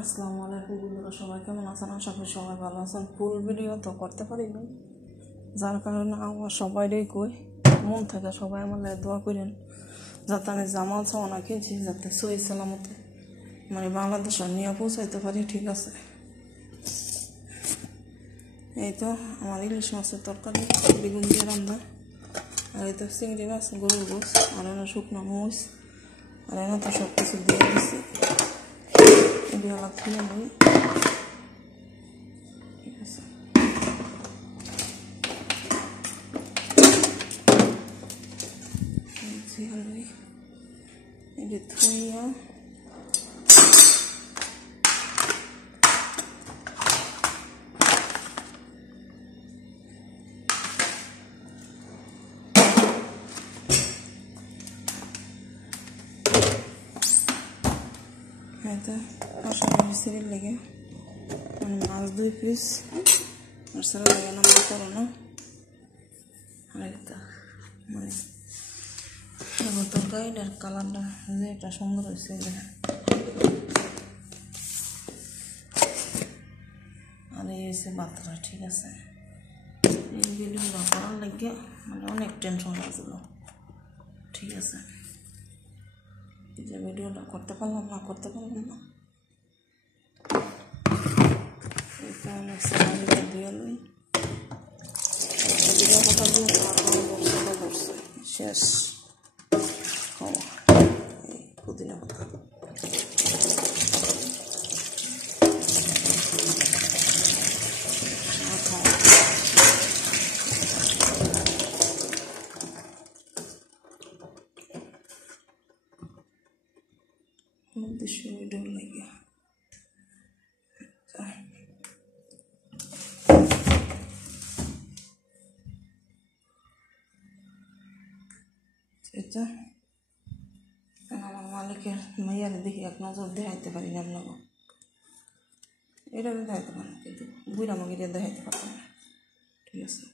আসসালামু আলাইকুম বন্ধুরা, সবাই কেমন আছেন? আশা করি সবাই ভালো আছেন। ফুল ভিডিও তো করতে পারিনি, যার কারণে আমার সবাইরই কই মন থেকে সবাই আমার দোয়া করেন যাতে আমি জামাল ছাওয়ানা কিনছি যাতে সহি সালামতে মানে বাংলাদেশে নিয়ে পৌঁছাইতে পারি। ঠিক আছে, এই তো আমার ইলিশ মাছের তরকারি বেগুন দিয়ে রান্না, আর এই তো চিংড়ি মাছ, গরুর গোস, আর এনে শুকনো মরিচ, আর এনে তো সব কিছু দিয়ে দিচ্ছি। এগুলো খেয়ে নিই। ঠিক আছে, এই ধুইয়া এটা মশলা মিস্ত্রির লেগে মানে মাছ 2 পিস আর সারা লাগে না মনে করো না। আর এটা মানে তরকারিটার কালারটা যে এটা সুন্দর হয়েছে, আর এই হয়েছে বাতরা। ঠিক আছে, এই ভিডিওটা করার লাগে মানে অনেক টেনশন আসলো। ঠিক আছে, এই যে ভিডিওটা করতে পারলাম না এটা অনেক সারা দিয়ে নিই ভিডিও কথা দিয়ে তারপরে করছে শেষ খাওয়া। এই পুদিনা পাতা উদ্দেশ্য ভিডিও লাগে এটা আমার মালিকের মাইয়ারে দেখি এক নজর দেখাইতে পারি না আপনাকে। এটা দেখাইতে পারেন কিন্তু বুড়া মাকে দেখাইতে পারবেন না। ঠিক আছে।